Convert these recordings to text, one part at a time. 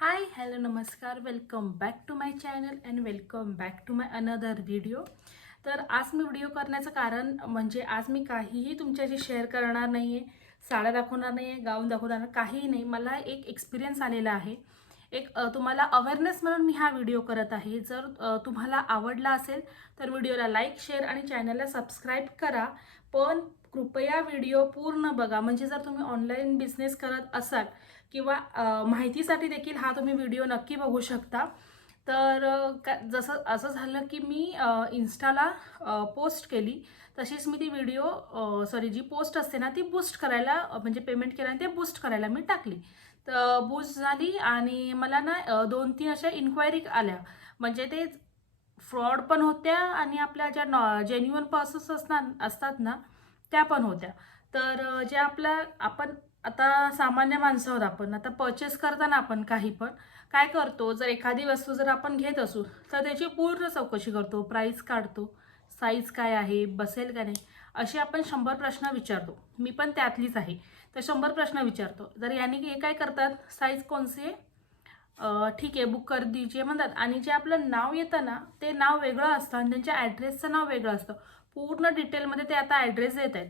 हाय hello नमस्कार, welcome back to my channel and welcome back to my another video. तर आज मी video करण्याचं कारण म्हणजे आज मी काहीही तुमच्याशी शेअर करणार नाही आहे, साड्या दाखवणार नाही आहे, गाऊन दाखवणार नाही, काहीही नाही. मला एक एक्सपिरियन्स आलेला आहे, तुम्हाला अवेअरनेस म्हणून मी हा व्हिडिओ करत आहे. जर तुम्हाला आवडला असेल तर व्हिडिओला लाईक शेअर आणि चॅनलला सबस्क्राईब करा. पण कृपया व्हिडिओ पूर्ण बघा, म्हणजे जर तुम्ही ऑनलाईन बिझनेस करत असाल किंवा माहितीसाठी देखील हा तुम्ही व्हिडिओ नक्की बघू शकता. तर जसं असं झालं की मी इन्स्टाला पोस्ट केली, तशीच मी ती जी पोस्ट असते ना ती बूस्ट करायला म्हणजे पेमेंट केल्याने ते बूस्ट करायला मी टाकली. तर बूस्ट झाली आणि मला ना 2-3 अशा इन्क्वायरी आल्या, म्हणजे ते फ्रॉड पण होत्या आणि आपल्या ज्या जेन्युइन पर्सन्स असतात ना त्या पण होत्या. तर जे आपण आता सामान्य माणसं आहोत, आपण आता परचेस करताना आपण काही पण काय करतो, जर एखादी वस्तू जर आपण घेत असू तर त्याची पूर्ण चौकशी करतो, प्राईस काढतो, साईज काय आहे, बसेल का नाही, असे आपण 100 प्रश्न विचारतो. मी पण त्यातलीच आहे. तर 100 प्रश्न विचारतो. जर याने हे काय करतात, साईज कोणसी आहे, ठीक आहे बुक कर दीजिए म्हणतात, आणि जे आपलं नाव येतं ना ते नाव वेगळं असतं आणि त्यांच्या ॲड्रेसचं नाव वेगळं असतं. पूर्ण डिटेलमध्ये ते आता ॲड्रेस देत आहेत.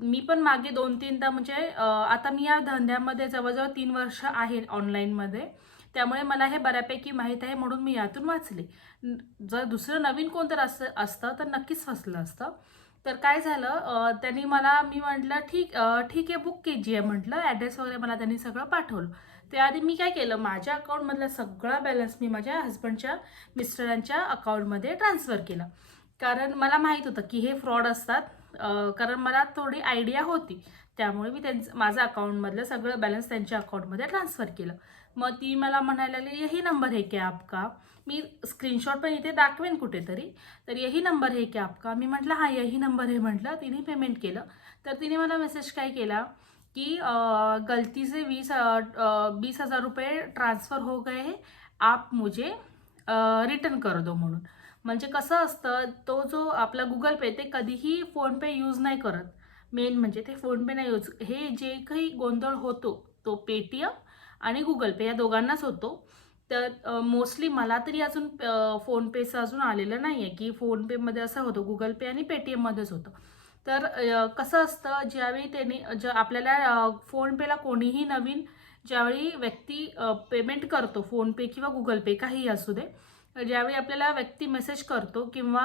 मी पण मागे 2-3दा म्हणजे आता मी या धंद्यामध्ये जवळजवळ 3 वर्ष आहे ऑनलाईनमध्ये, त्यामुळे मला हे बऱ्यापैकी माहीत आहे, म्हणून मी यातून वाचले. जर दुसरं नवीन कोणतं असतं तर नक्कीच फसलं असतं. तर काय झालं, मी म्हटलं ठीक आहे बुक कीजिए म्हटलं, ॲड्रेस वगैरे मला त्यांनी सगळं पाठवलं. त्याआधी मी काय केलं, माझ्या अकाउंटमधला सगळा बॅलन्स मी माझ्या हस्बंडच्या मिस्टरांच्या अकाउंटमध्ये ट्रान्सफर केला. कारण मला माहीत होतं की हे फ्रॉड असतात. कारण मला थोडी आयडिया होती, त्यामुळे मी माझं अकाउंटमधलं सगळं बॅलन्स त्यांच्या अकाउंटमध्ये ट्रान्सफर केलं. मग ती मला म्हणायला लागली, यही नंबर है क्या आपका. मी स्क्रीनशॉट पण इथे दाखवेन कुठेतरी. तर यही नंबर है क्या आपका. मी म्हटलं हां यही नंबर है म्हटलं. तिने पेमेंट केलं. तर तिने मला मेसेज काय केला की गलती से 20,000 रुपये ट्रान्सफर हो गए हैं, आप मुझे रिटर्न कर दो म्हणून. म्हणजे कसं असतं, तो जो आपला गुगल पे ते कधीही फोनपे यूज नाही करत. मेन म्हणजे ते फोनपे नाही यूज, हे जे काही गोंधळ होतो तो पेटीएम आणि गुगल पे या दोघांनाच होतो. तर मोस्टली मला तरी अजून फोनपेचं अजून आलेलं नाही आहे की फोनपेमध्ये असं होतं, गुगल पे आणि पेटीएममध्येच होतं. तर कसं असतं, ज्यावेळी आपल्याला फोनपेला कोणीही नवीन ज्यावेळी व्यक्ती पेमेंट करतो, फोनपे किंवा गुगल पे काहीही असू दे, ज्यावेळी आपल्याला व्यक्ती मेसेज करतो किंवा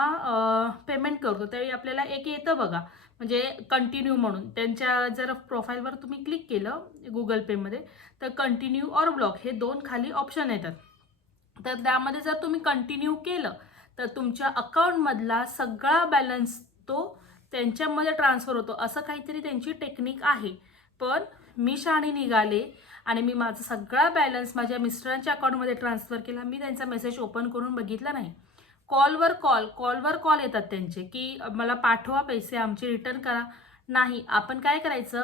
पेमेंट करतो त्यावेळी आपल्याला एक येतं बघा, म्हणजे कंटिन्यू म्हणून. त्यांच्या जर प्रोफाईलवर तुम्ही क्लिक केलं गुगल पेमध्ये तर कंटिन्यू और ब्लॉक हे 2 खाली ऑप्शन येतात. तर त्यामध्ये जर तुम्ही कंटिन्यू केलं तर तुमच्या अकाउंटमधला सगळा बॅलन्स तो त्यांच्यामध्ये ट्रान्सफर होतो. असं काहीतरी त्यांची टेक्निक आहे. पण मी शहाणी निघाले आणि मी माझा सगळा बॅलन्स माझ्या मिस्टरांच्या अकाउंटमध्ये ट्रान्सफर केला. मी त्यांचा मेसेज ओपन करून बघितला नाही. कॉलवर कॉल येतात त्यांचे की मला पाठवा पैसे, आमचे रिटर्न करा. नाही, आपण काय करायचं,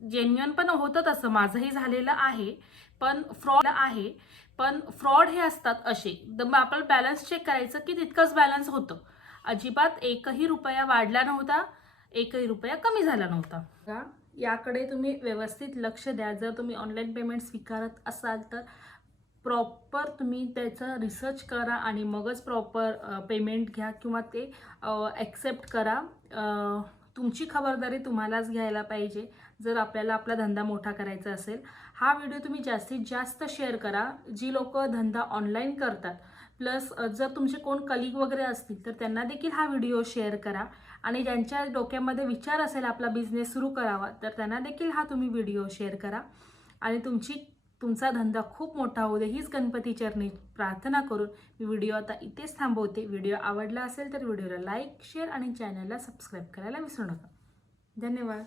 जेन्युइन पण होतं तसं, माझंही झालेलं आहे, पण फ्रॉड हे असतात असे. तर मग आपण बॅलन्स चेक करायचं की तितकंच बॅलन्स होतं. अजिबात एकही रुपया वाढला नव्हता, एकही रुपया कमी झाला नव्हता. याकडे तुम्ही व्यवस्थित लक्ष द्या. जर तुम्ही ऑनलाईन पेमेंट स्वीकारत असाल तर प्रॉपर तुम्ही त्याचा रिसर्च करा आणि मगच प्रॉपर पेमेंट घ्या किंवा ते ॲक्सेप्ट करा. तुमची खबरदारी तुम्हालाच घ्यायला पाहिजे जर आपल्याला आपला धंदा मोठा करायचा असेल. हा व्हिडिओ तुम्ही जास्तीत जास्त शेअर करा, जी लोक धंदा ऑनलाईन करतात. प्लस जर तुमचे कोण कलिग वगैरे असतील तर त्यांना देखील हा व्हिडिओ शेअर करा. आणि ज्यांच्या डोक्यामध्ये विचार असेल आपला बिझनेस सुरू करावा तर त्यांना देखील हा तुम्ही व्हिडिओ शेअर करा. आणि तुमचा धंदा खूप मोठा होऊ दे, हीच गणपती चरणी प्रार्थना करून मी व्हिडिओ आता इथेच थांबवते. व्हिडिओ आवडला असेल तर व्हिडिओला लाईक शेअर आणि चॅनलला सबस्क्राईब करायला विसरू नका. धन्यवाद.